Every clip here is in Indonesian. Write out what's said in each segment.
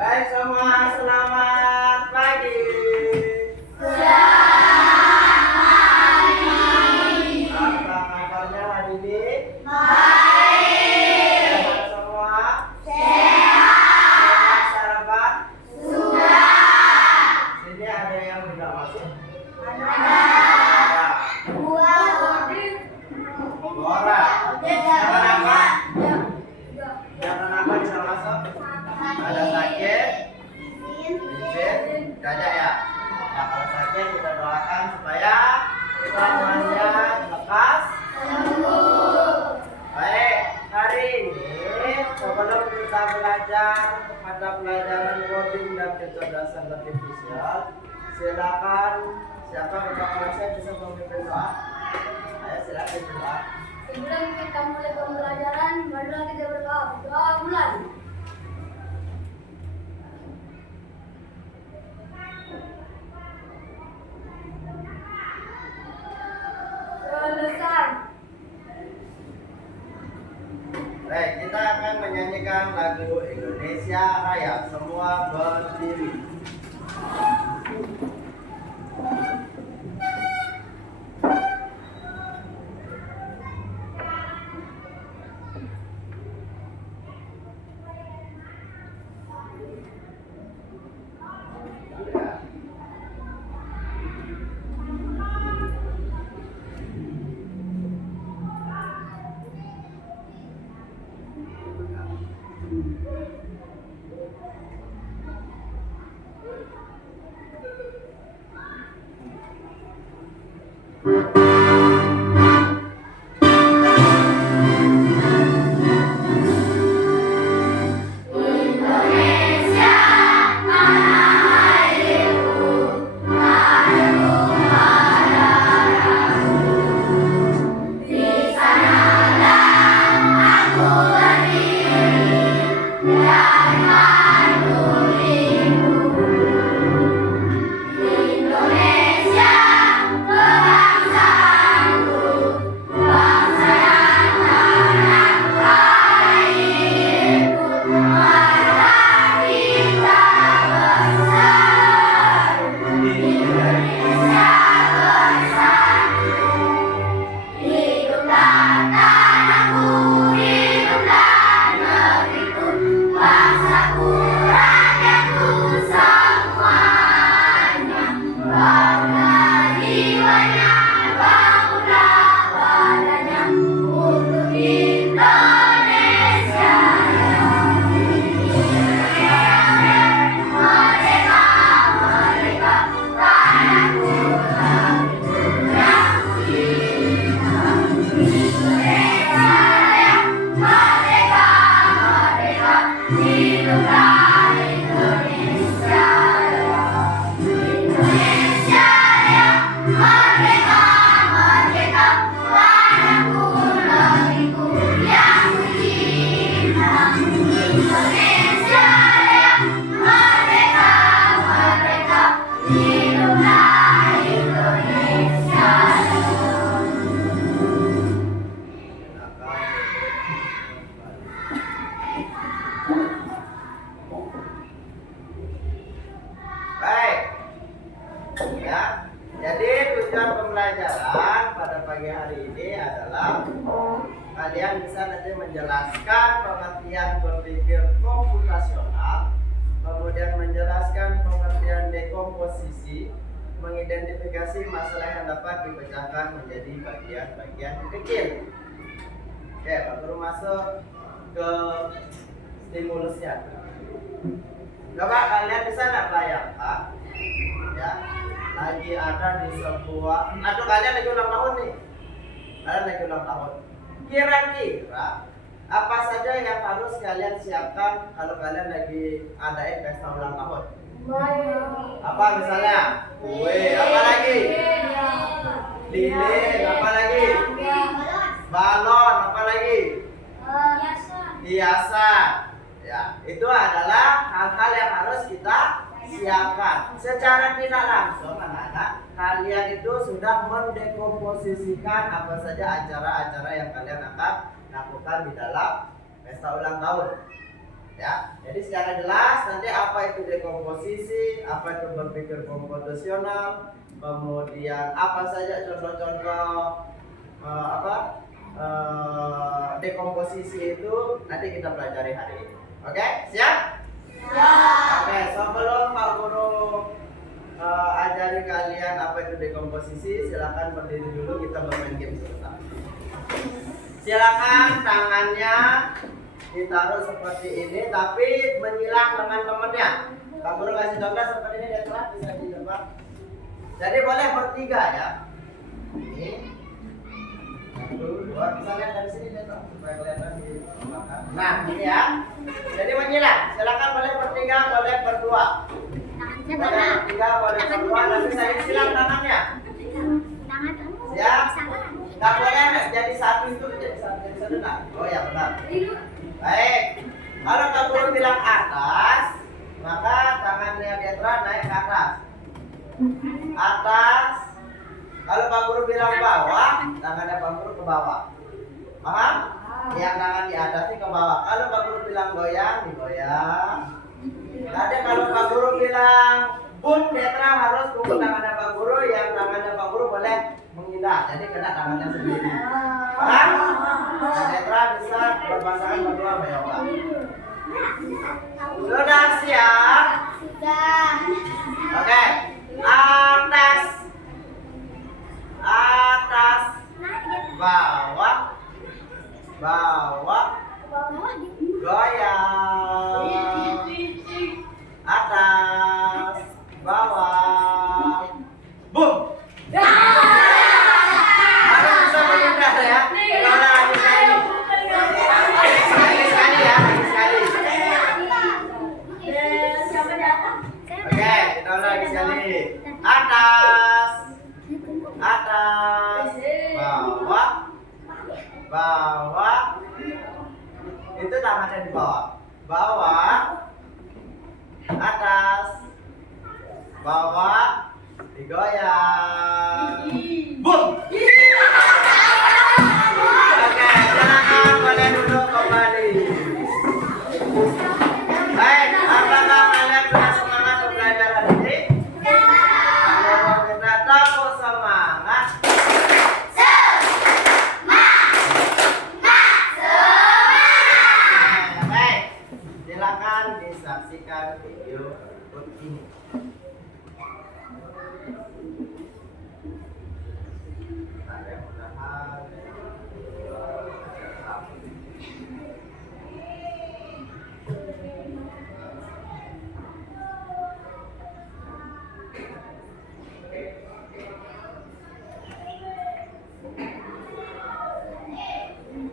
Baik semua, selamat pagi. Apa kabarnya hari ini? Sehat semua? Sehat sarapan? Sini ada yang tidak masuk? Ada. Orang. Jangan apa? Jangan apa tidak masuk? Ada sakit? Izin? Tidak ya? Ya kalau sakit kita doakan supaya semuanya lekas sembuh. Baik, hari ini sebelum kita belajar pada pelajaran coding dan kecerdasan artifisial, silakan siapa bapak saya bisa memimpin doa. Ayo silakan berdoa. Sebelum kita mulai pembelajaran, marilah kita berdoa. Doa mulai. Selesai. Baik, kita akan menyanyikan lagu Indonesia Raya. Semua berdiri. Baik, ya. Jadi tujuan pembelajaran pada pagi hari ini adalah kalian bisa nanti menjelaskan pengertian berpikir komputasional, kemudian menjelaskan pengertian dekomposisi, mengidentifikasi masalah yang dapat dipecahkan menjadi bagian-bagian kecil. Oke, Pak Guru masuk ke stimulusnya. Coba kalian bisa nggak bayangkan, ya, lagi ada di sebuah, atau kalian lagi ulang tahun nih, kalian lagi ulang tahun. Kira-kira apa saja yang harus kalian siapkan kalau kalian lagi adain pesta ulang tahun? Apa misalnya? Kue, apa lagi? Lilin, apa lagi? Balon, apa lagi? Hiasan. Ya, itu adalah hal-hal yang harus kita siapkan. Secara tidak langsung, anak-anak, kalian itu sudah mendekomposisikan apa saja acara-acara yang kalian akan lakukan di dalam pesta ulang tahun. ya. Jadi secara jelas nanti apa itu dekomposisi, apa itu berpikir komputasional, kemudian apa saja contoh-contoh dekomposisi itu nanti kita pelajari hari ini. Oke, siap? Oke, sebelum Pak Guru ajari kalian apa itu dekomposisi, silakan berdiri dulu, kita bermain game sebentar. Silakan tangannya ditaruh seperti ini, tapi menyilang dengan temannya. Pak Guru kasih contoh seperti ini, Detra bisa di depan. Jadi boleh bertiga ya. Ini. Dua, bisa lihat dari sini Detra supaya kelihatan di belakang. Nah, ini ya. Jadi menyilang. Silakan boleh bertiga, boleh berdua. Boleh bertiga, boleh berdua. Nanti saya silang tangannya. Ya. Nggak boleh jadi satu itu jadi satu nah. Oh ya benar. Baik. Kalau Kak Guru bilang atas, maka tangannya Detra naik ke atas. Atas. Kalau Pak Guru bilang bawah, tangannya Pak Guru ke bawah. Paham? Yang tangan di atas ini ke bawah. Kalau Pak Guru bilang goyang, digoyang. Tadi kalau Pak Guru bilang bun, Detra harus pukul tangannya Pak Guru, yang tangannya Pak Guru boleh menghindar. Jadi kena tangannya sendiri. Paham? Nah, Detra bisa berpasangan berdua sama Yoga. Sudah siap? Sudah. Oke. Atas. Atas. Bawah. Bawah. Goyang. Atas. Bawah. Boom. Harus bisa menghindar ya. Kalau lagi sekali. Sekali ya. Sekali. Oke, kita ulang lagi sekali. Atas. Atas. Bawah. Bawah. Itu tangannya di bawah. Bawah. Atas. Bawah. Digoyang. Boom. Oke, silakan boleh duduk kembali. Baik, apakah kalian sudah semangat untuk belajar hari ini? Kalau kita tepuk semangat. Baik, silakan disaksikan video ini.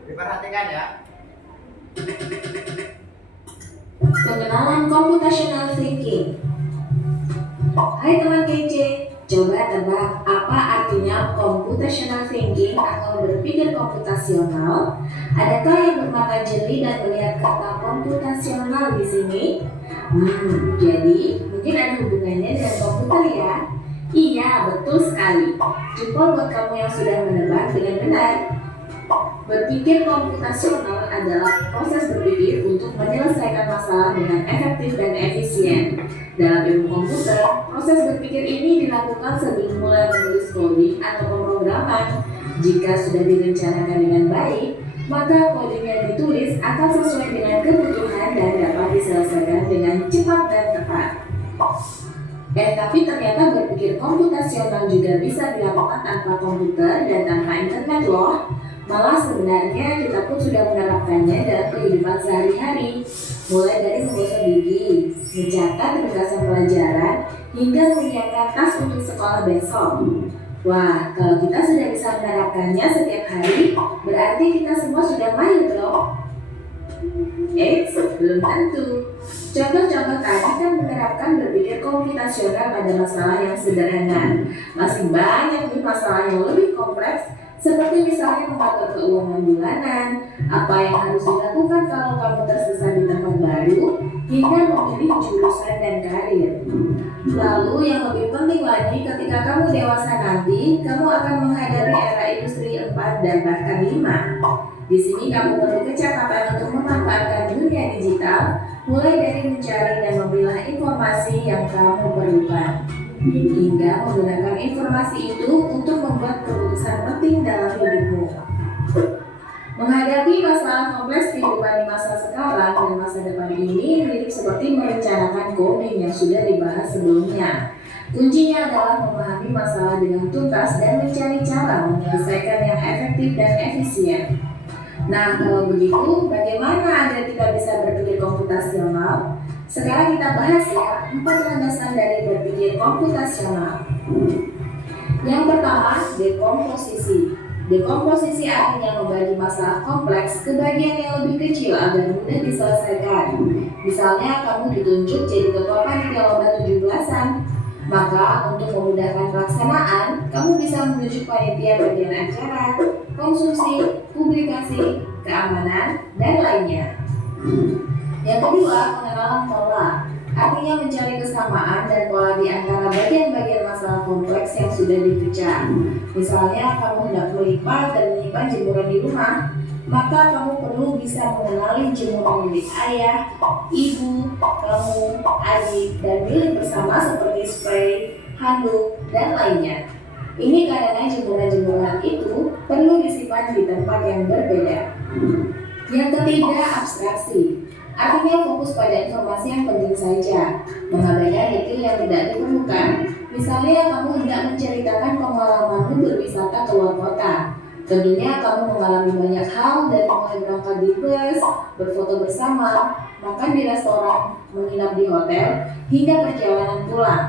Diperhatikan ya. Pengenalan computational thinking. Hai teman kece, coba tebak apa artinya computational thinking atau berpikir komputasional? Adakah yang bermata jeli dan melihat kata komputasional di sini? Jadi mungkin ada hubungannya dengan komputer ya? Iya, betul sekali. Jempol buat kamu yang sudah menebak dengan benar. Berpikir komputasional adalah proses berpikir untuk menyelesaikan masalah dengan efektif dan efisien. Dalam ilmu komputer, proses berpikir ini dilakukan sebelum mulai menulis coding atau pemrograman. Jika sudah direncanakan dengan baik, maka coding yang ditulis akan sesuai dengan kebutuhan dan dapat diselesaikan dengan cepat dan tepat. Tapi ternyata berpikir komputasional juga bisa dilakukan tanpa komputer dan tanpa internet loh. Malah sebenarnya kita pun sudah menerapkannya dalam kehidupan sehari-hari, mulai dari menggosok gigi, mencatat ringkasan pelajaran, hingga menyiapkan tas untuk sekolah besok. Wah, kalau kita sudah bisa menerapkannya setiap hari, berarti kita semua sudah mahir loh. Belum tentu. Contoh-contoh tadi kan menerapkan berpikir komputasional pada masalah yang sederhana. Masih banyak nih masalah yang lebih kompleks, seperti misalnya mengatur keuangan bulanan, apa yang harus dilakukan kalau kamu tersesat di tempat baru, hingga memilih jurusan dan karir. Lalu yang lebih penting lagi, ketika kamu dewasa nanti, kamu akan menghadapi era industri 4 dan bahkan 5. Di sini kamu perlu kecakapan untuk memanfaatkan dunia digital, mulai dari mencari dan memilah informasi yang kamu perlukan, hingga menggunakan informasi itu untuk membuat keputusan penting dalam hidupmu. Menghadapi masalah kompleks kehidupan di masa sekarang dan masa depan ini mirip seperti merencanakan coding yang sudah dibahas sebelumnya. Kuncinya adalah memahami masalah dengan tuntas dan mencari cara menyelesaikan yang efektif dan efisien. Nah, kalau begitu, bagaimana agar kita bisa berpikir komputasional? Sekarang kita bahas ya, 4 landasan dari berpikir komputasional. Yang pertama, dekomposisi. Dekomposisi artinya membagi masalah kompleks ke bagian yang lebih kecil agar mudah diselesaikan. Misalnya, kamu ditunjuk jadi ketua panitia lomba 17-an. Maka, untuk memudahkan pelaksanaan, kamu bisa menunjuk panitia bagian acara, konsumsi, publikasi, keamanan, dan lainnya. Yang kedua, pengenalan pola. Artinya mencari kesamaan dan pola di antara bagian-bagian masalah kompleks yang sudah dipecah. Misalnya, kamu hendak melipat dan menyimpan jemuran di rumah, maka kamu perlu bisa mengenali jemuran milik ayah, ibu, kamu, adik, dan milik bersama seperti spray, handuk, dan lainnya. Ini karena jemuran-jemuran itu perlu disimpan di tempat yang berbeda. Yang ketiga, abstraksi. Artinya fokus pada informasi yang penting saja, mengabaikan detail yang tidak diperlukan. Misalnya, kamu hendak menceritakan pengalamanmu berwisata ke luar kota. Tentunya kamu mengalami banyak hal dari mulai berangkat di bus, berfoto bersama, makan di restoran, menginap di hotel, hingga perjalanan pulang.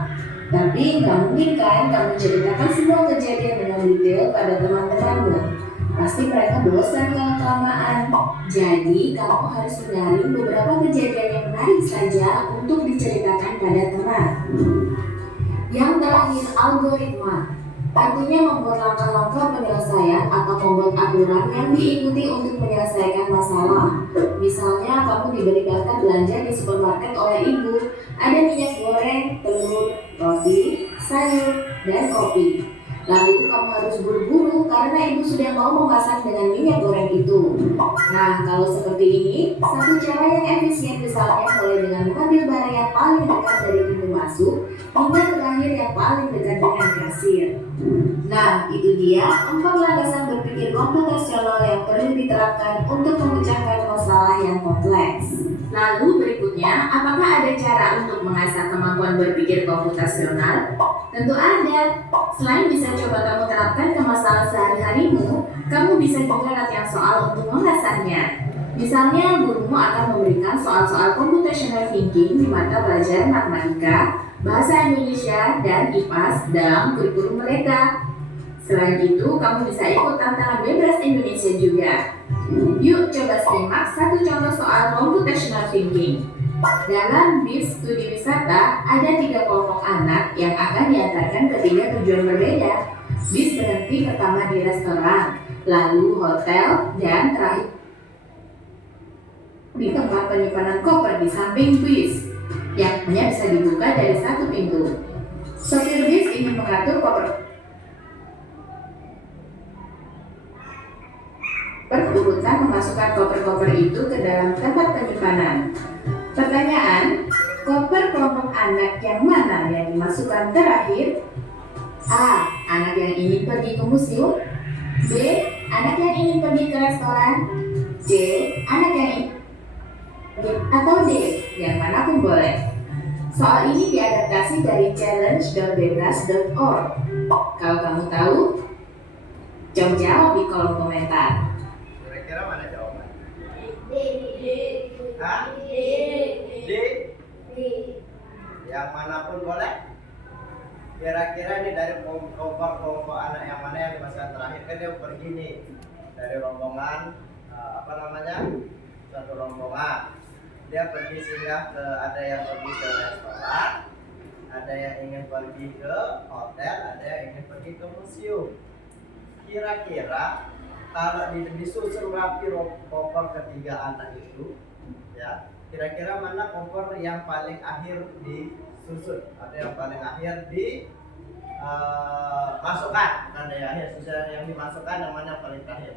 Tapi nggak mungkin kan kamu ceritakan semua kejadian dengan detail pada teman-temanmu. Pasti mereka bosan kalau kelamaan. Jadi kamu harus menyaring beberapa kejadian yang menarik saja untuk diceritakan pada teman. Yang terakhir, algoritma. Artinya membuat langkah-langkah penyelesaian atau membuat aturan yang diikuti untuk menyelesaikan masalah. Misalnya, kamu diberi daftar belanja di supermarket oleh ibu. Ada minyak goreng, telur, roti, sayur, dan kopi. Lalu kamu harus buru-buru karena ibu sudah mau memasak dengan minyak goreng itu. Nah, kalau seperti ini, satu cara yang efisien misalnya mulai dengan mengambil barang yang paling dekat dari pintu masuk hingga terakhir yang paling dekat dengan kasir. Nah, itu dia 4 landasan berpikir komputasional yang perlu diterapkan untuk memecahkan masalah yang kompleks. Lalu berikutnya, apakah ada cara untuk mengasah kemampuan berpikir komputasional? Tentu ada. Selain bisa coba kamu terapkan ke masalah sehari-harimu, kamu bisa juga latihan soal untuk mengasahnya. Misalnya, gurumu akan memberikan soal-soal computational thinking di mata pelajaran matematika, bahasa Indonesia, dan IPAS dalam kurikulum mereka. Selain itu, kamu bisa ikut tantangan bebas Indonesia juga. Yuk coba simak satu contoh soal computational thinking. Dalam bis studi wisata, ada 3 kelompok anak yang akan diantarkan ke 3 tujuan berbeda. Bis berhenti pertama di restoran, lalu hotel, dan terakhir di tempat penyimpanan koper di samping bis, yang hanya bisa dibuka dari satu pintu. Sopir bis ingin mengatur koper berurutan memasukkan koper-koper itu ke dalam tempat penyimpanan. Pertanyaan, koper kelompok anak yang mana yang dimasukkan terakhir? A. Anak yang ingin pergi ke museum. B. Anak yang ingin pergi ke restoran. C. Anak yang ingin atau D. Yang mana pun boleh. Soal ini diadaptasi dari challenge.bebas.org. Kalau kamu tahu, coba jawab di kolom komentar. Kira-kira mana jawaban? D. Hah? D. D? Yang manapun boleh? Kira-kira ini dari kelompok anak yang mana yang dimasukkan terakhir? Kan dia pergi nih dari rombongan satu rombongan. Dia pergi singgah ke, ada yang pergi ke restoran, ada yang ingin pergi ke hotel, ada yang ingin pergi ke museum. Kira-kira kalau disusun rapi koper ketiga anak itu, ya, kira-kira mana koper yang paling akhir disusun? Ada yang paling akhir masukkan, ada yang akhir susun yang dimasukkan, yang mana paling terakhir?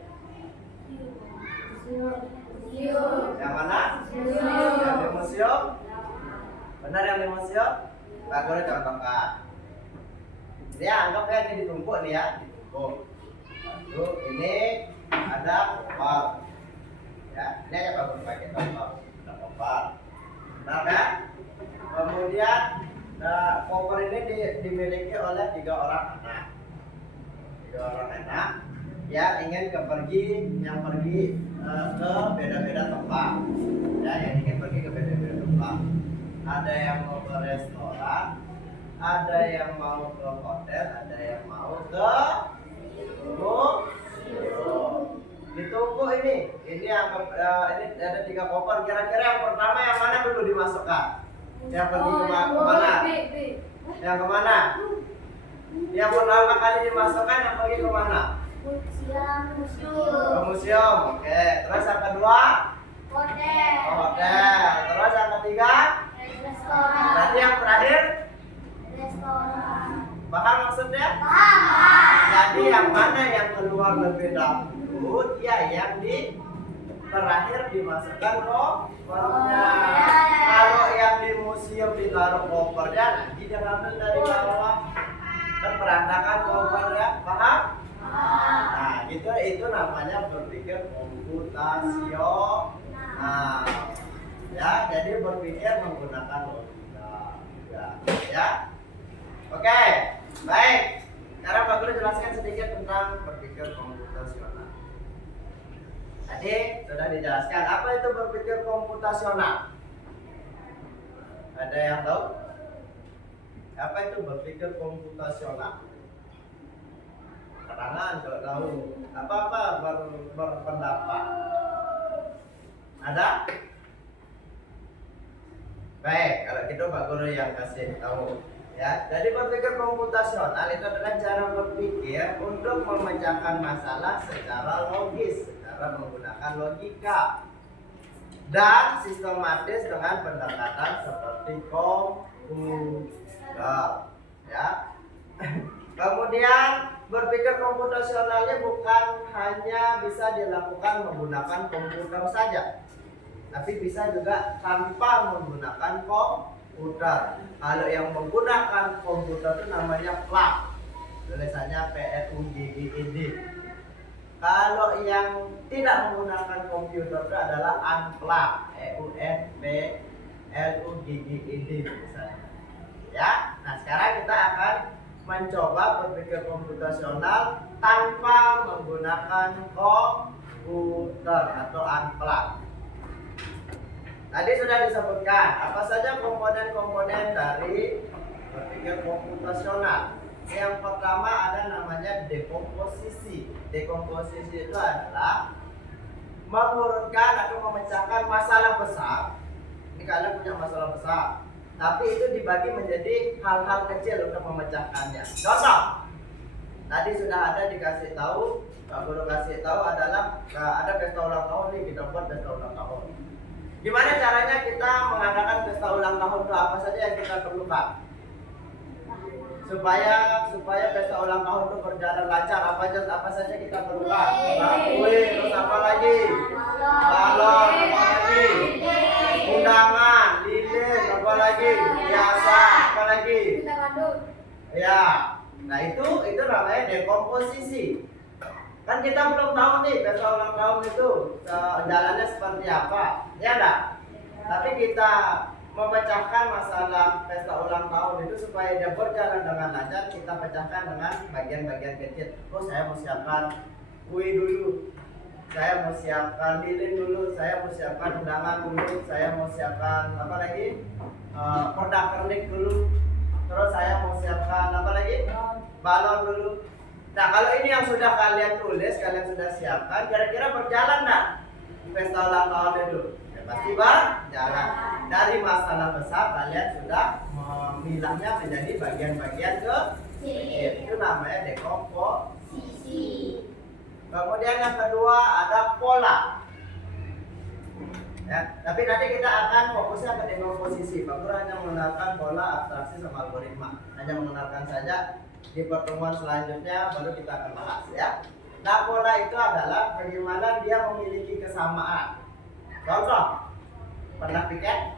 Yang mana? Benar yang di museum? Pak Guru contohkan. Dia anggap ya ini ditumpuk nih ya, ditumpuk. Lalu ini ada koper. Ya, ini aja Pak Guru pakai contoh. Ada koper. Benar kan? Kemudian koper ini dimiliki oleh 3 orang anak. 3 orang anak yang ingin yang pergi ke beda-beda tempat. Ya, yang ingin pergi ke beda-beda tempat. Ada yang mau ke restoran, ada yang mau ke hotel, ada yang mau ke museum. Ditumpuk ini anggap ini ada 3 koper. Kira-kira yang pertama yang mana dulu dimasukkan? Yang pergi kemana? Yang kemana? Yang pertama kali dimasukkan yang pergi kemana? Ke museum. Oke. Terus yang kedua? Hotel. Hotel. Terus yang ketiga? Restoran. Berarti yang terakhir? Restoran. Paham maksudnya? Paham. Jadi yang mana yang keluar lebih dahulu, dia yang terakhir dimasukkan kopernya. Kalau yang di museum ditaruh kopernya, nanti dia ngambil dari bawah. Kan berantakan kopernya, paham? Nah, itu namanya berpikir komputasional. Ya, jadi berpikir menggunakan logika. Ya. Oke, baik. Sekarang Pak Guru jelaskan sedikit tentang berpikir komputasional. Tadi sudah dijelaskan apa itu berpikir komputasional. Ada yang tahu? Apa itu berpikir komputasional? Keterangan kalau tahu. Apa-apa berpendapat. Ada? Baik, kalau gitu Pak Guru yang kasih tahu. Ya, jadi berpikir komputasional itu adalah cara berpikir untuk memecahkan masalah secara logis, secara menggunakan logika dan sistematis dengan pendekatan seperti komputer. Ya. Kemudian berpikir komputasionalnya bukan hanya bisa dilakukan menggunakan komputer saja, tapi bisa juga tanpa menggunakan komputer. Kalau yang menggunakan komputer itu namanya plug, tulisannya PLUGGED. Kalau yang tidak menggunakan komputer itu adalah unplug, EUNPLUGGED misalnya. Ya, nah sekarang kita akan mencoba berpikir komputasional tanpa menggunakan komputer atau unplug. Tadi sudah disebutkan apa saja komponen-komponen dari berpikir komputasional. Yang pertama ada namanya dekomposisi. Dekomposisi itu adalah mengurutkan atau memecahkan masalah besar. Ini kalian punya masalah besar, tapi itu dibagi menjadi hal-hal kecil untuk memecahkannya. Contoh, tadi sudah ada dikasih tahu, Pak Guru kasih tahu adalah ada pesta ulang tahun nih, kita buat pesta ulang tahun. Gimana caranya kita mengadakan pesta ulang tahun itu, apa saja yang kita perlukan? Supaya pesta ulang tahun itu berjalan lancar, apa saja kita perlukan? Kue, terus apa lagi? Balon, apa lagi? Undangan, lilin, apa lagi? Biasa, apa lagi? Ya, nah itu namanya dekomposisi. Kan kita belum tahu nih pesta ulang tahun itu jalannya seperti apa, ya enggak? Tapi kita memecahkan masalah pesta ulang tahun itu supaya dia berjalan dengan lancar, kita pecahkan dengan bagian-bagian kecil. Oh, saya mau siapkan kue dulu, saya mau siapkan lilin dulu, saya mau siapkan undangan dulu, saya mau siapkan apa lagi? Pernak-pernik dulu. Terus saya mau siapkan apa lagi? Balon dulu. Nah, kalau ini yang sudah kalian tulis, kalian sudah siapkan, kira-kira berjalan nggak pesta ulang tahun itu? Ya, pasti berjalan. Dari masalah besar kalian sudah memilahnya menjadi bagian-bagian kecil. Itu namanya dekomposisi. Kemudian yang kedua ada pola. Ya, tapi nanti kita akan fokusnya ke dekomposisi. Pak Guru hanya mengenalkan pola, abstraksi, sama algoritma. Hanya mengenalkan saja. Di pertemuan selanjutnya baru kita akan bahas, ya. Nah, pola itu adalah bagaimana dia memiliki kesamaan. Contoh, pernah piket?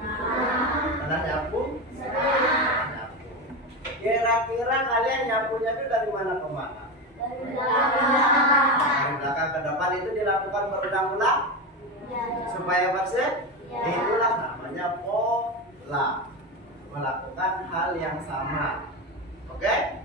Pernah jawab? mana ke mana? Dari Dari belakang ke depan itu dilakukan berulang-ulang supaya bersih. Itulah namanya pola, melakukan hal yang sama. Oke?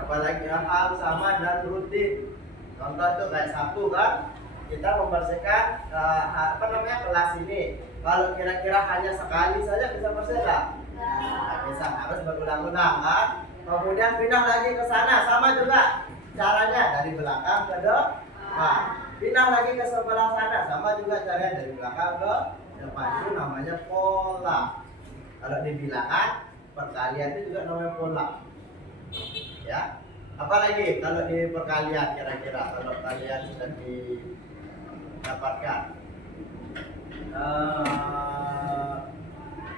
Apalagi hal sama dan rutin. Contoh tuh kayak Sabtu kan, kita membersihkan kelas ini. Kalau kira-kira hanya sekali saja bisa bersih nggak? Nggak bisa, harus berulang-ulang kan. Kemudian pindah lagi ke sana, sama juga caranya dari belakang ke depan. Pindah lagi ke sebelah sana, sama juga caranya dari belakang ke depan. Itu namanya pola. Kalau dibilangkan perkalian itu juga namanya pola. Ya. Apalagi kalau di perkalian kira-kira kalau kalian sudah didapatkan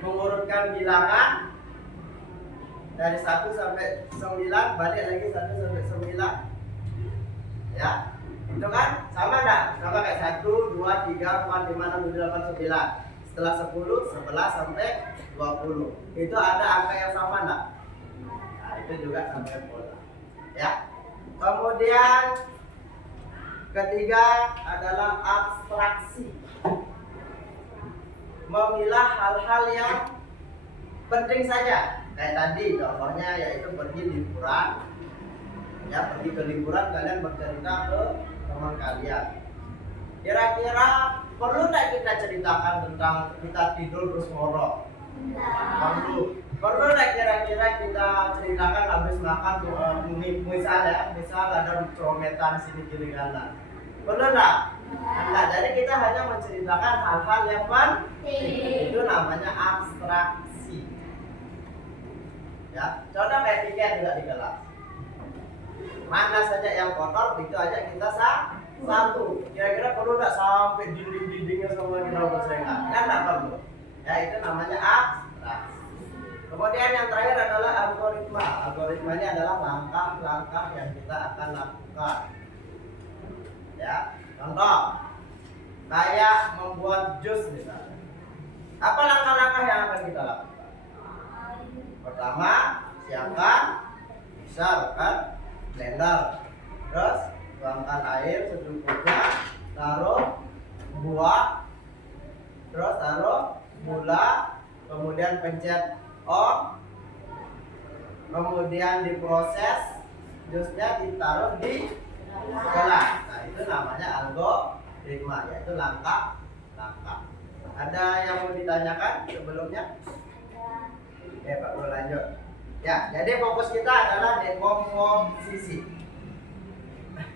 mengurutkan bilangan dari 1 sampai 9, balik lagi 1 sampai 9. Ya. Itu kan sama enggak? Sama kayak 1, 2, 3, 4, 5, 6, 7, 8, 9. Setelah 10, 11 sampai 20. Itu ada angka yang sama enggak? Nah, itu juga namanya pola. Ya. Kemudian ketiga adalah abstraksi. Memilah hal-hal yang penting saja. Kayak tadi contohnya yaitu pergi liburan. Ya, pergi ke liburan kalian bercerita ke teman kalian. Kira-kira perlu tidak kita ceritakan tentang kita tidur terus ngorok? Perlu tidak kira-kira kita ceritakan habis makan misal ada cometan sini kiri kanan? Perlu tidak? Nah, jadi kita hanya menceritakan hal-hal yang penting. Itu namanya abstraksi. Ya, contoh kayak tiket juga di kelas. Mana saja yang kotor itu aja kita satu. Kira-kira perlu tidak sampai dinding-dindingnya semua kita bersihkan? Kan tidak perlu. Ya, itu namanya abstraksi. Kemudian yang terakhir adalah algoritma. Algoritma ini adalah langkah-langkah yang kita akan lakukan. Ya, contoh kayak membuat jus misalnya. Apa langkah-langkah yang akan kita lakukan? Pertama, siapkan mixer kan, blender. Terus tuangkan air secukupnya, taruh buah, terus taruh gula, kemudian pencet on, kemudian diproses, jusnya ditaruh di gelas. Nah, itu namanya algoritma, yaitu langkah-langkah. Ada yang mau ditanyakan sebelumnya? Oke, Pak, boleh lanjut. Ya, jadi fokus kita adalah dekomposisi.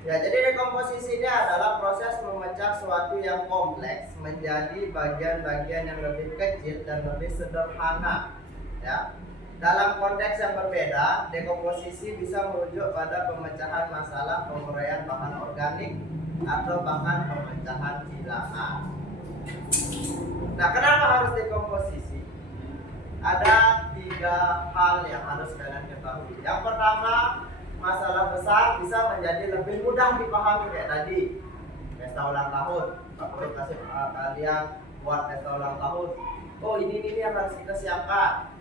Ya, jadi dekomposisi ini adalah proses memecah sesuatu yang kompleks menjadi bagian-bagian yang lebih kecil dan lebih sederhana. Ya. Dalam konteks yang berbeda, dekomposisi bisa merujuk pada pemecahan masalah penguraian bahan organik atau bahkan pemecahan bilangan. Nah, kenapa harus dekomposisi? Ada 3 hal yang harus kalian ketahui. Yang pertama, masalah besar bisa menjadi lebih mudah dipahami kayak tadi. Pesta ulang tahun, Pak Guru kasih kalian buat pesta ulang tahun. Oh, ini yang harus kita siapkan.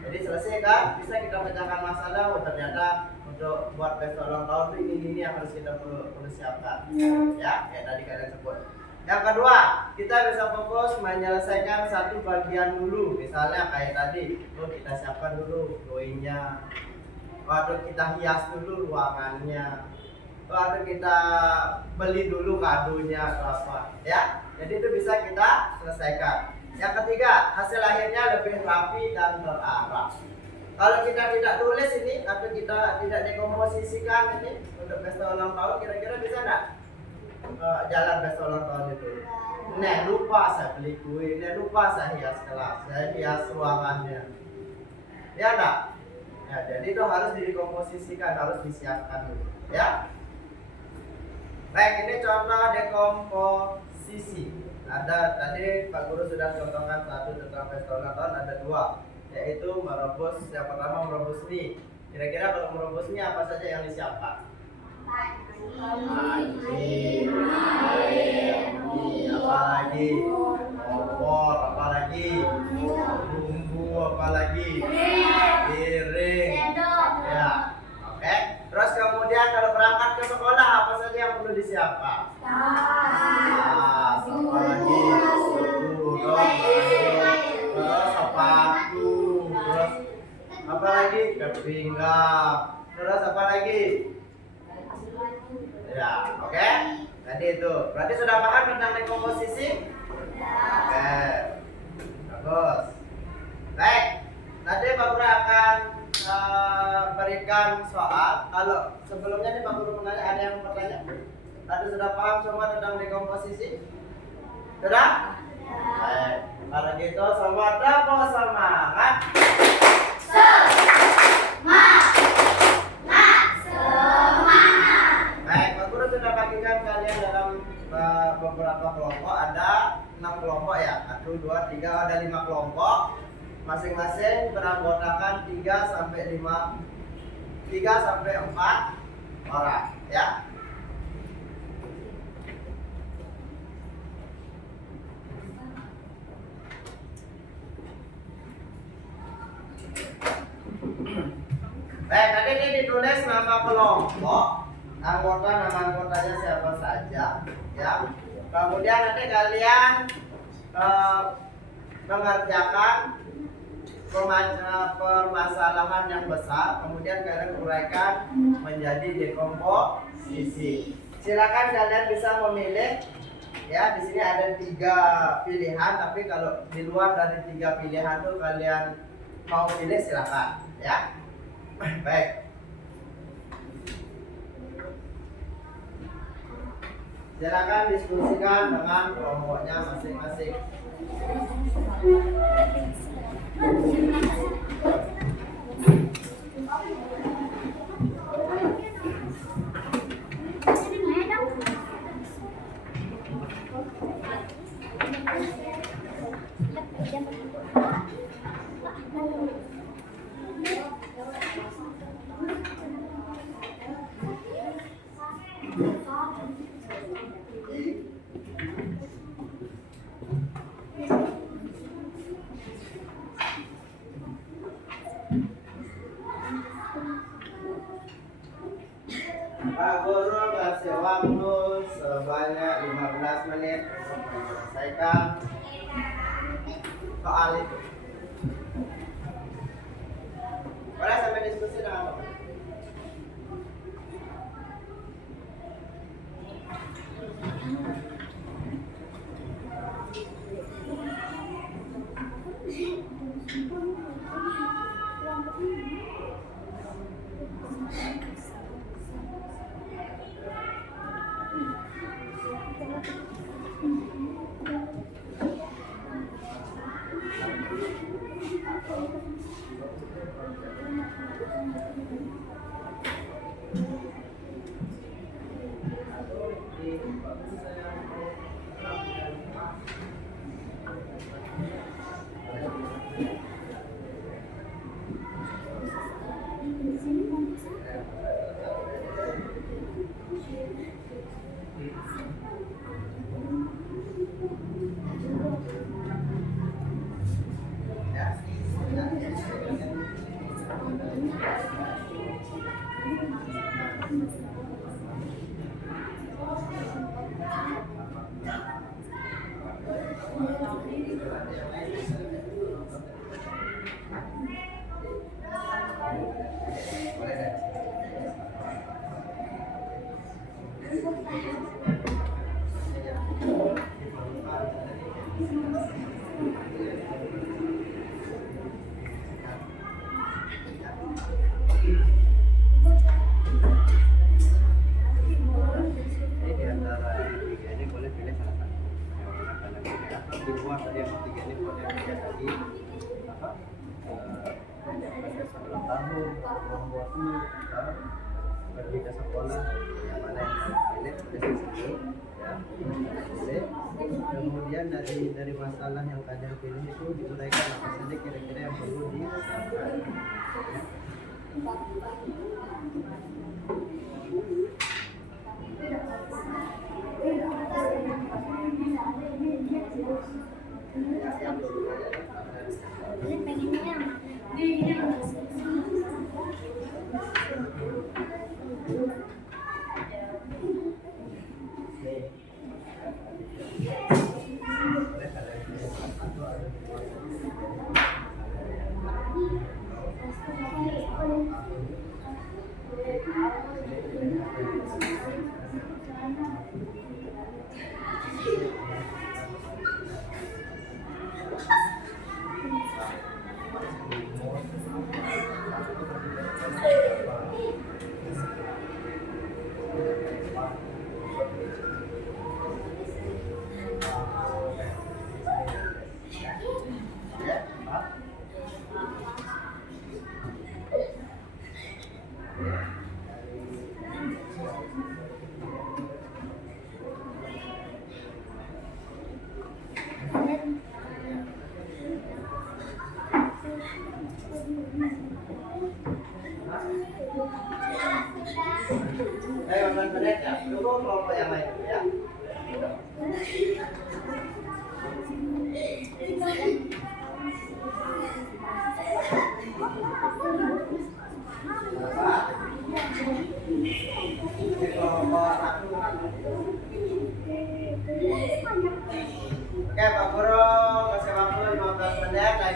Jadi selesai kan, bisa kita pecahkan masalah. Oh, ternyata untuk buat pesta ulang tahun itu ini yang harus kita perlu siapkan. Ya, kayak tadi kalian sebut. Yang kedua, kita bisa fokus menyelesaikan satu bagian dulu. Misalnya kayak tadi, kita siapkan dulu drawingnya, atau kita hias dulu ruangannya, atau kita beli dulu kadonya atau apa. Ya, jadi itu bisa kita selesaikan. Yang ketiga, hasil akhirnya lebih rapi dan terarah. Kalau kita tidak tulis ini atau kita tidak dekomposisikan ini untuk pesta ulang tahun, kira-kira bisa nggak jalan pesta ulang tahun itu? Nah, lupa saya beli kue, lupa saya hias kelas, saya hias ruangannya. Ya enggak? Ya, jadi itu harus didekomposisikan, harus disiapkan dulu. Ya. Baik, ini contoh dekomposisi. Ada tadi Pak Guru sudah contohkan satu tentang pesta ulang tahun, ada 2, yaitu merebus. Yang pertama merebus mie. Kira-kira kalau merebus mie apa saja yang disiapkan? Panci, apa lagi? Kompor, apa lagi? Bumbu, apa lagi? Piring. Ya, oke. Terus pinggang. Terus apa lagi? Ya, oke. Tadi itu. Berarti sudah paham tentang dekomposisi? Oke. Bagus. Baik. Nanti Pak Guru akan berikan soal. Kalau sebelumnya nih Pak Guru menanya, ada yang bertanya? Tadi sudah paham semua tentang dekomposisi? Sudah? Baik. Kalau gitu semua tepuk semangat. Baik, Pak Guru sudah bagikan kalian dalam beberapa kelompok. Ada 6 kelompok ya. 1, 2, 3, ada 5 kelompok. Masing-masing beranggotakan 3 sampai 4 orang ya. Baik, tadi ini ditulis nama kelompok, nama anggotanya siapa saja, ya. Kemudian nanti kalian mengerjakan permasalahan yang besar, kemudian kalian uraikan menjadi dekomposisi. Silakan kalian bisa memilih. Ya, di sini ada 3 pilihan, tapi kalau di luar dari 3 pilihan tuh kalian mau pilih silakan, ya. Baik. Silakan diskusikan dengan kelompoknya masing-masing. Pak Guru kasih waktu sebanyak 15 menit untuk menyelesaikan soal itu. Boleh sampai diskusi dengan Bapak? Pergi ke sekolah yang mana yang pilih ya, kemudian dari masalah yang kalian pilih itu diuraikan apa saja kira-kira yang perlu dilakukan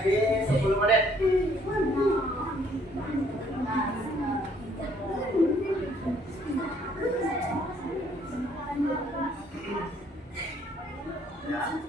jadi 10 menit. Ya.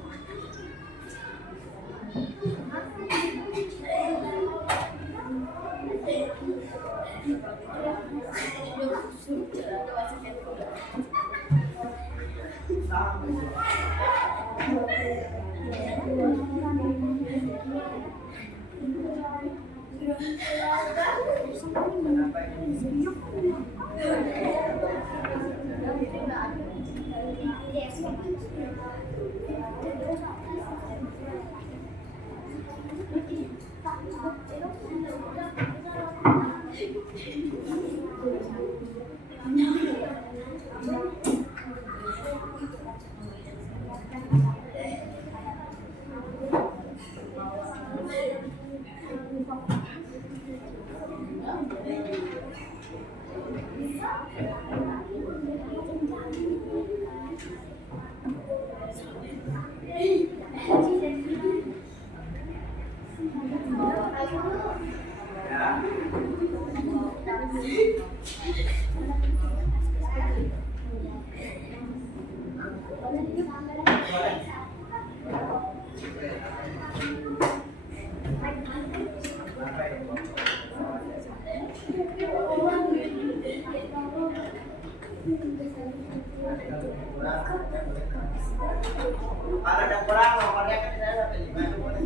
Kalau ada kurang nomornya kan saya sampai 5 itu boleh.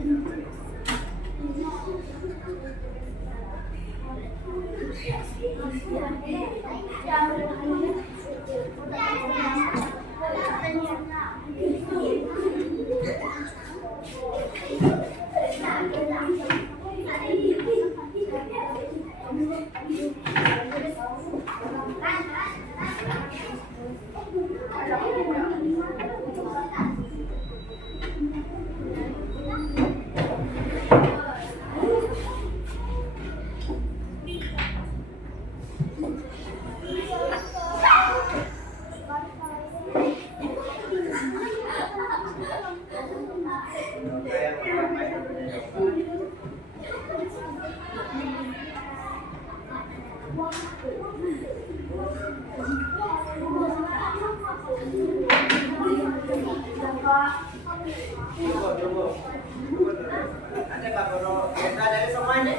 Ada Pak Guru, kita dari semua ini.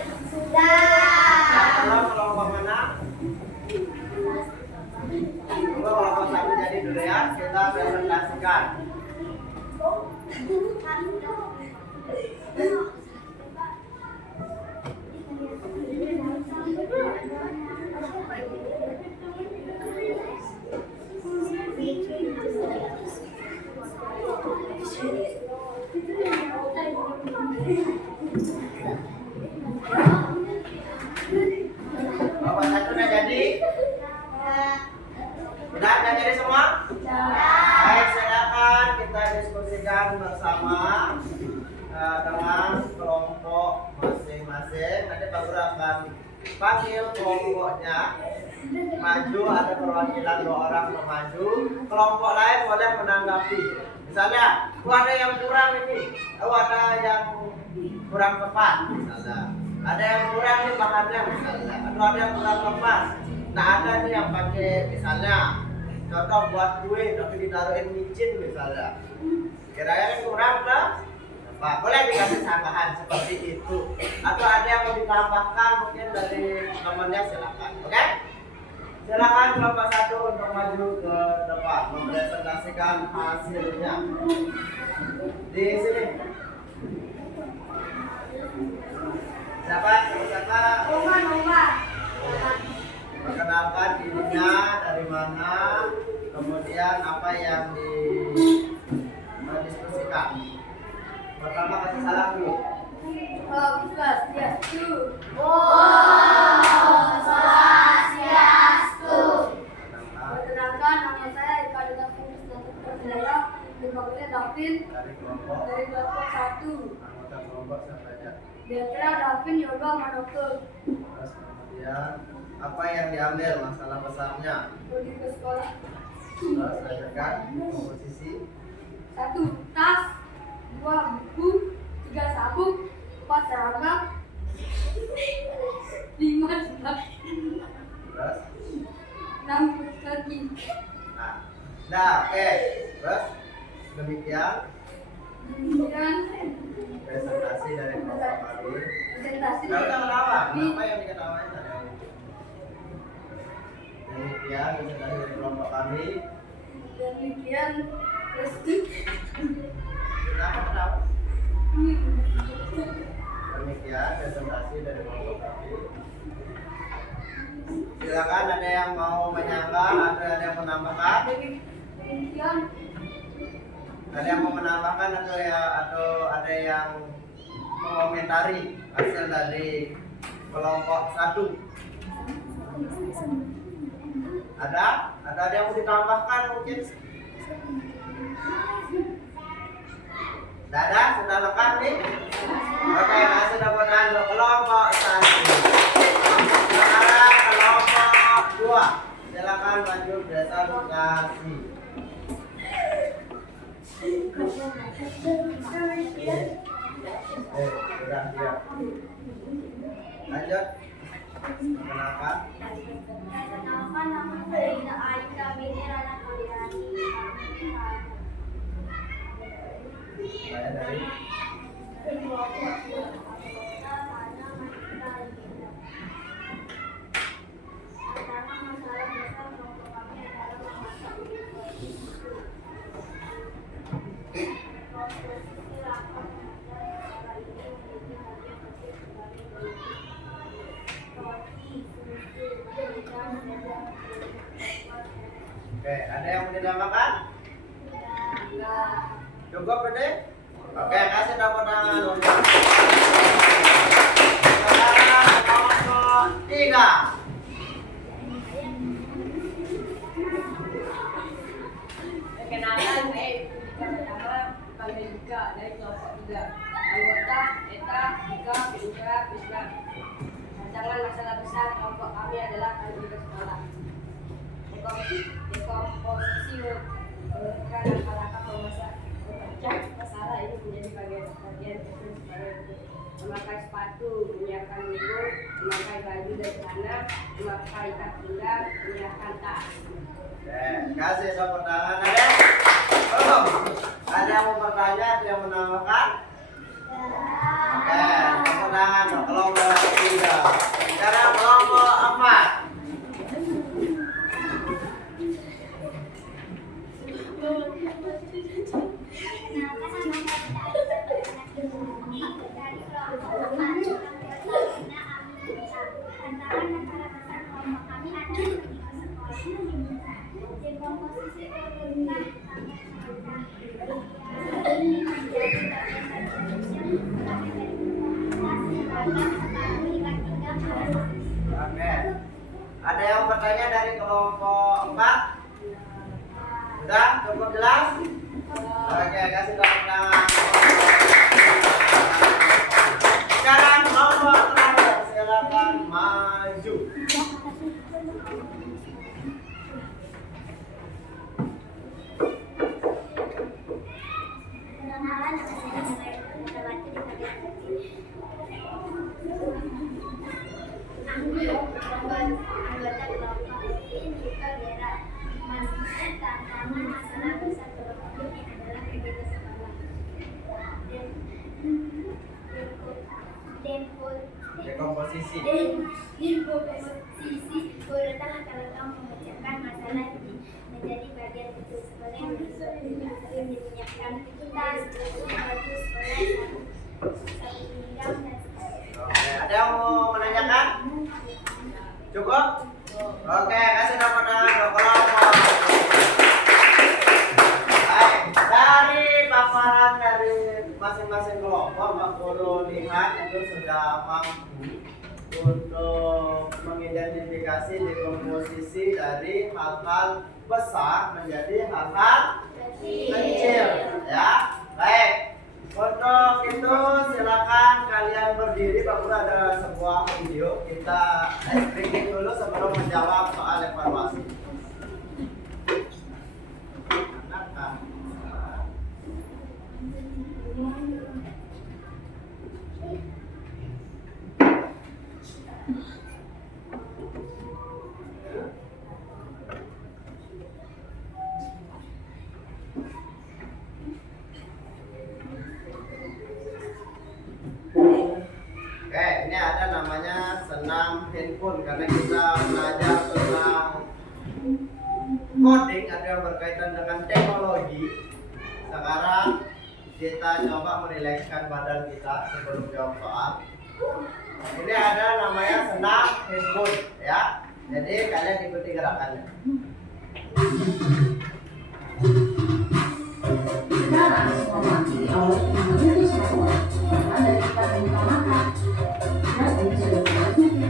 Kalau kelompok mana? Kelompok satu jadi dulu ya, kita presentasikan. Bapak satu udah jadi? Udah jadi semua? Baik, silakan kita diskusikan bersama dengan kelompok masing-masing. Nanti Pak Guru akan panggil kelompoknya maju, ada perwakilan 2 orang untuk maju. Kelompok lain boleh menanggapi. Misalnya, ada yang kurang ini, ada yang kurang tepat, misalnya. Ada yang kurang nih bahannya, misalnya. Ada yang kurang lepas. Nah, ada nih yang pakai, misalnya, contoh buat kue tapi ditaruhin micin, misalnya. Kira-kira kan kurang lah. Pak, boleh dikasih tambahan seperti itu. Atau ada yang mau ditambahkan mungkin dari temannya, silakan. Oke? Silakan kelompok satu untuk maju ke depan mempresentasikan hasilnya. Di sini. Siapa? Perkenalkan dirinya, dari mana, kemudian apa yang didiskusikan. Pertama kasih salam dulu. Perkenalkan, nama saya Ika Dita Fitri Selamat Perjaya, dipanggilnya Davin dari kelompok 1. Anggota kelompok siapa aja? Detra, Davin, Yoga, Manoke. Terus kemudian apa yang diambil masalah besarnya? Pergi ke sekolah. Terus ajarkan komposisi. 1 tas, 2 buku, 3 sabuk, 4 Nah, oke. Terus demikian presentasi dari kelompok kami. presentasi Nah, udah ketawa. Kenapa yang diketawain tadi? Demikian presentasi dari kelompok kami. demikian Kenapa ketawa? Demikian presentasi dari kelompok kami. Silakan ada yang mau menambah atau ada yang menambahkan? demikian Ada yang mau menambahkan atau ada yang mengomentari hasil dari kelompok 1? Ada? Ada yang mau ditambahkan mungkin? Tidak ada? Sudah lengkap nih? Oke, kasih tepuk tangan untuk kelompok 1. Sekarang kelompok 2. Silakan maju presentasi. Sudah siap. Lanjut. Kenapa? Kenalkan nama saya Aida binti Rana Kuliani. Saya dari Oke, ada yang mau ditambahkan? Cukup Bede? Oke, kasih tepuk tangan untuk sekarang kelompok 3. Perkenalkan, saya Dika pertama panggil Dika dari kelompok 3. Anggota ETA, Dika, Indra, Islam. Rancangan masalah besar kelompok kami adalah kami ke sekolah. Dekomposisi menurutkan langkah-langkah memecah masalah ini menjadi bagian kecil sebagai memakai sepatu, menyiapkan minggu, memakai baju dan celana, memakai ikat pinggang, menyiapkan tas. Oke, kasih tepuk tangan. Ada? Belum? Ada yang mau bertanya, ada yang menambahkan? Oke, tepuk tangan untuk kelompok 3. Sekarang kelompok 4. Oke. Ada yang bertanya dari kelompok 4? Sudah? Cukup jelas? Oke, kasih tepuk tangan. Sekarang kelompok terakhir, silakan maju. Perkenalan, nama saya Megawati di bagian anggota kelompok ini Dika Gera. Masih tantangan masalah besar kelompok ini adalah pergi ke sekolah. Dekomposisi. Dekomposisi urutan langkah-langkah memecahkan masalah ini menjadi bagian kecil sekolah yang menyiapkan tas, buku, baju sekolah, satu pinggang dan sebagainya. Oke, ada yang mau menanyakan? Cukup? Oke, kasih tepuk tangan untuk kelompok. Baik, dari paparan dari masing-masing kelompok, Pak Guru lihat itu sudah mampu untuk mengidentifikasi dekomposisi dari hal-hal besar menjadi hal-hal kecil, ya. Baik. Untuk itu silakan kalian berdiri. Pak Guru ada sebuah video, kita breaking dulu sebelum menjawab soal evaluasi. namanya senam handphone karena kita belajar tentang coding, ada yang berkaitan dengan teknologi. Sekarang kita coba merilekskan badan kita sebelum jawab soal. Ini ada namanya senam handphone ya. Jadi kalian ikuti gerakannya. Sekarang semua mati awal kita menuju semua karena dari kita membuka mata. Dan ini sudah bagus ya.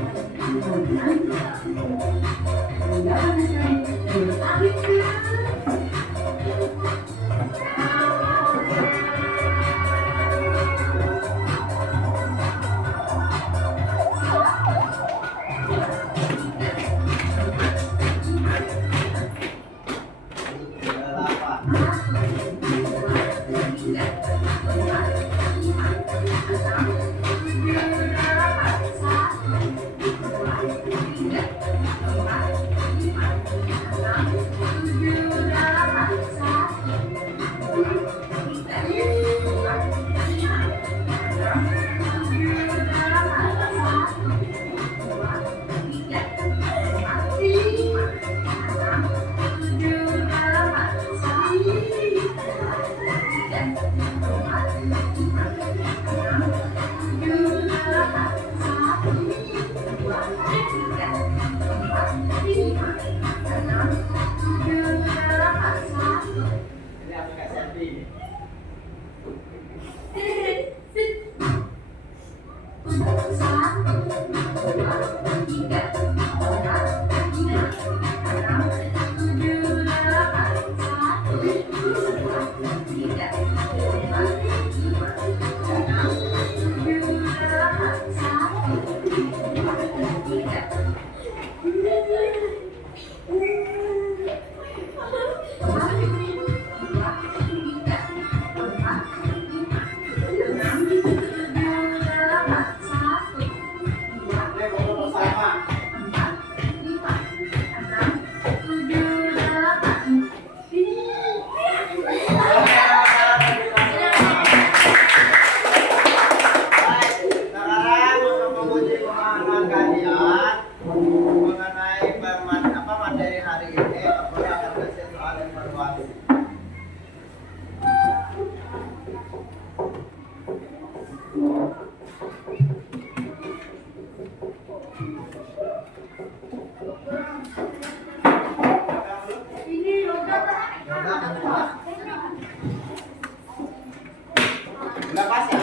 Mendapat sekali dari akhir. Ini aplikasi selfie. Ini foto bersama. Sekarang untuk menguji pemahaman kalian mengenai materi hari ini, aku akan kasih soal evaluasi. Udah pas ya?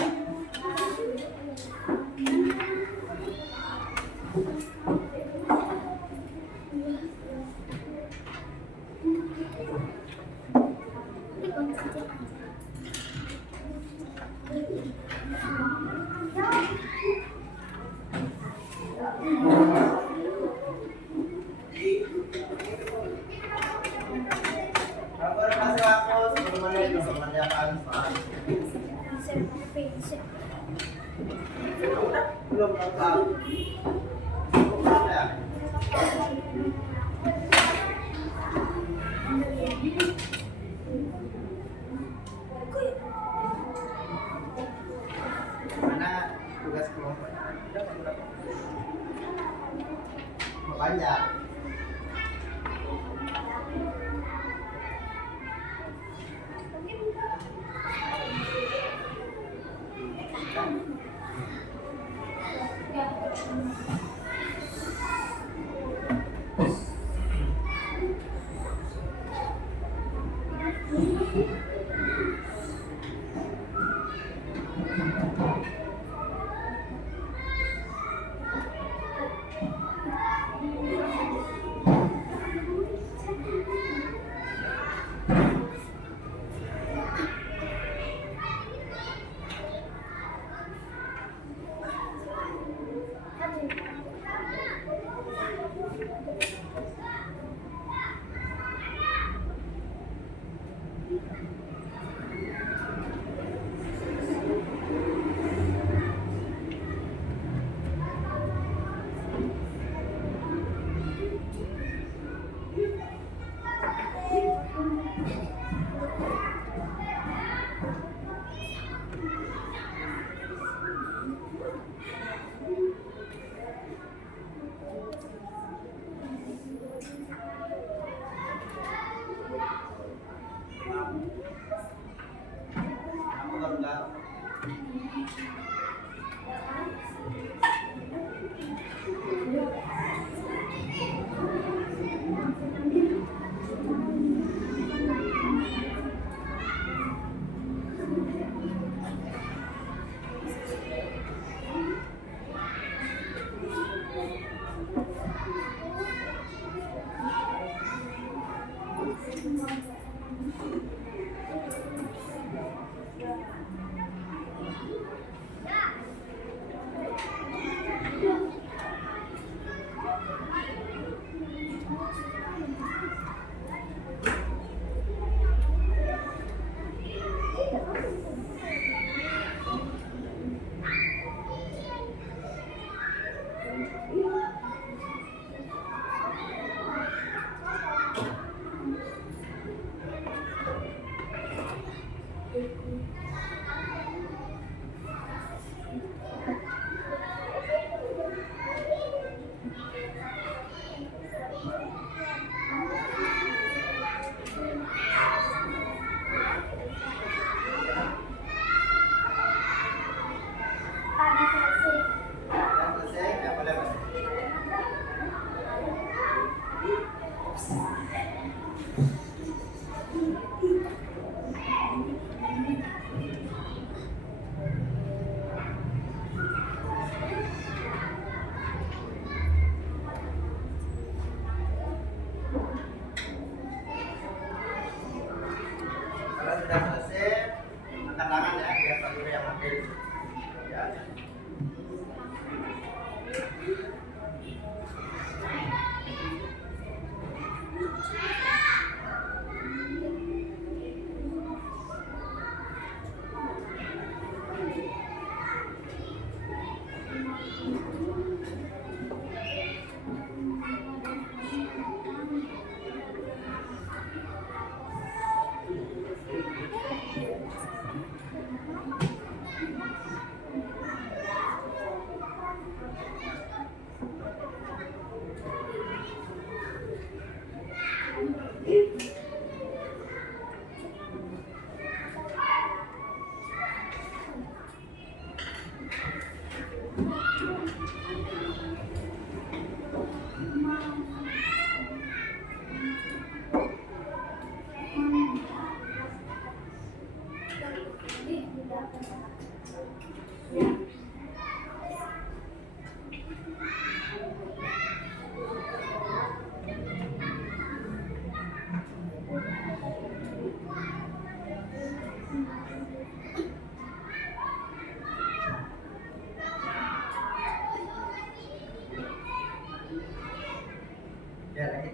Bapak kasih waktu 10 menit untuk mengerjakan soal. Belum tahu. Belum ya? Mana tugas kelompok? Banyak.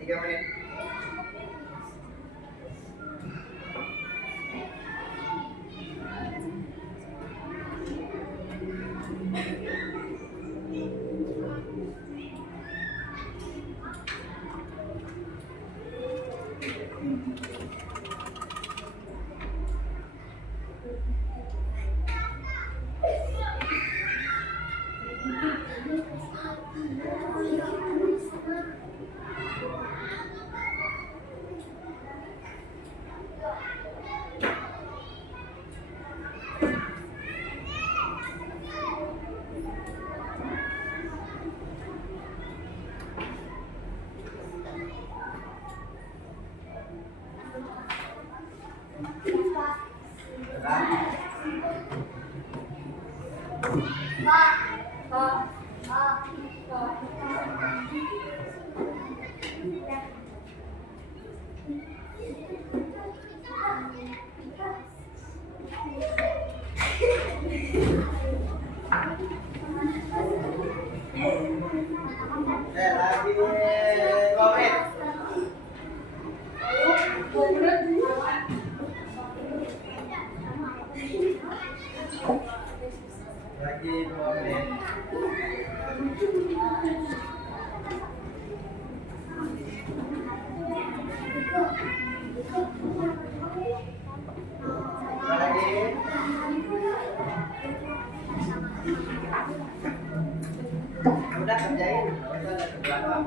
3 menit. Lagi 2 menit. Lagi 2 menit. Apa lagi? Udah kerjain, kita ada ke belakang.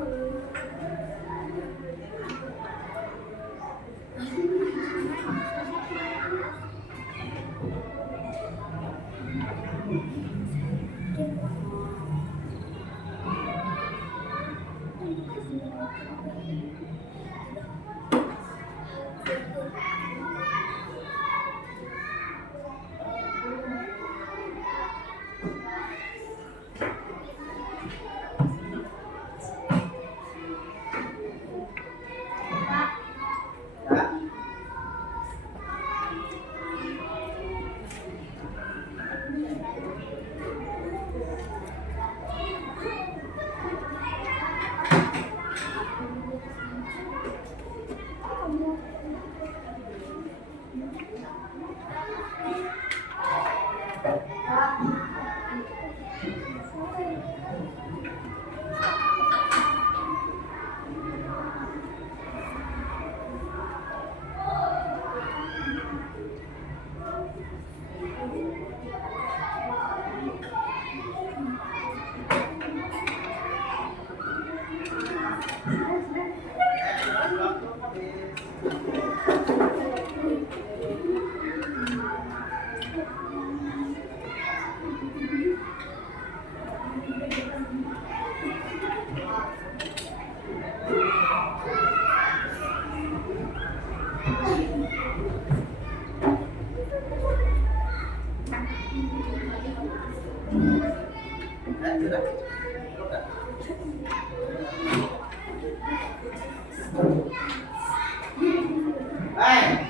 Ya. Sudah. Baik,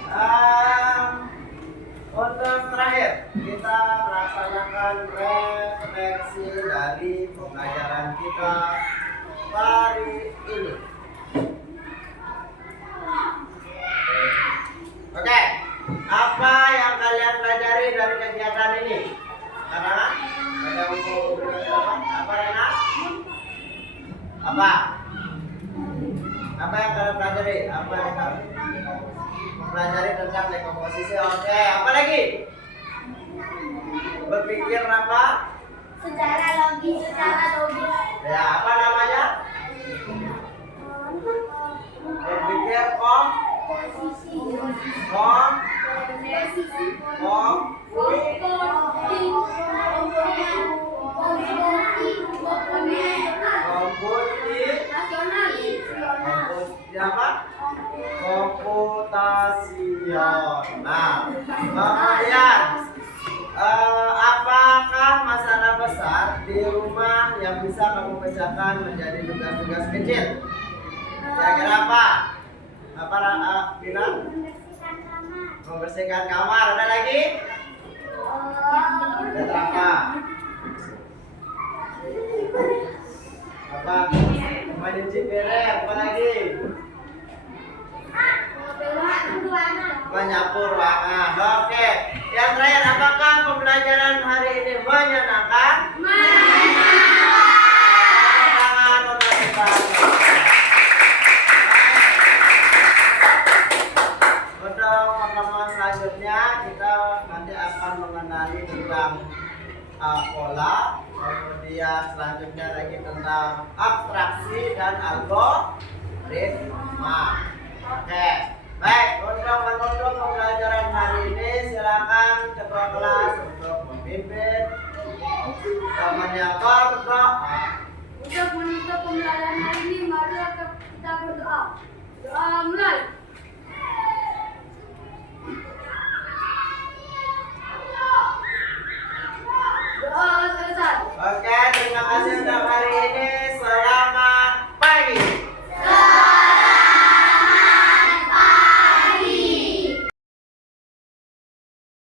untuk terakhir kita melaksanakan refleksi dari pembelajaran kita hari ini. Oke, apa yang kalian pelajari dari kegiatan ini? Karena ada buku apa Rena? Apa? Apa yang kalian pelajari? Apa yang kalian pelajari tentang dekomposisi? Oke, apa lagi? Berpikir apa? Secara logis. Ya, apa namanya? Berpikir komputasional. Kemudian apakah masalah besar di rumah yang bisa kamu pecahkan menjadi tugas-tugas kecil? Kira-kira apa? Apa bilang? Membersihkan kamar. Ada lagi? Dan apa? Apa? Menyuci piring. Apa lagi? menyenangkan? Tangan untuk kita. Untuk pertemuan selanjutnya kita nanti akan mengenali tentang pola, kemudian selanjutnya lagi tentang abstraksi dan algoritma. Oke, baik. Untuk menutup pembelajaran hari ini, silakan ketua kelas untuk memimpin temannya berdoa. Untuk menutup pembelajaran hari ini, mari kita berdoa. Doa mulai.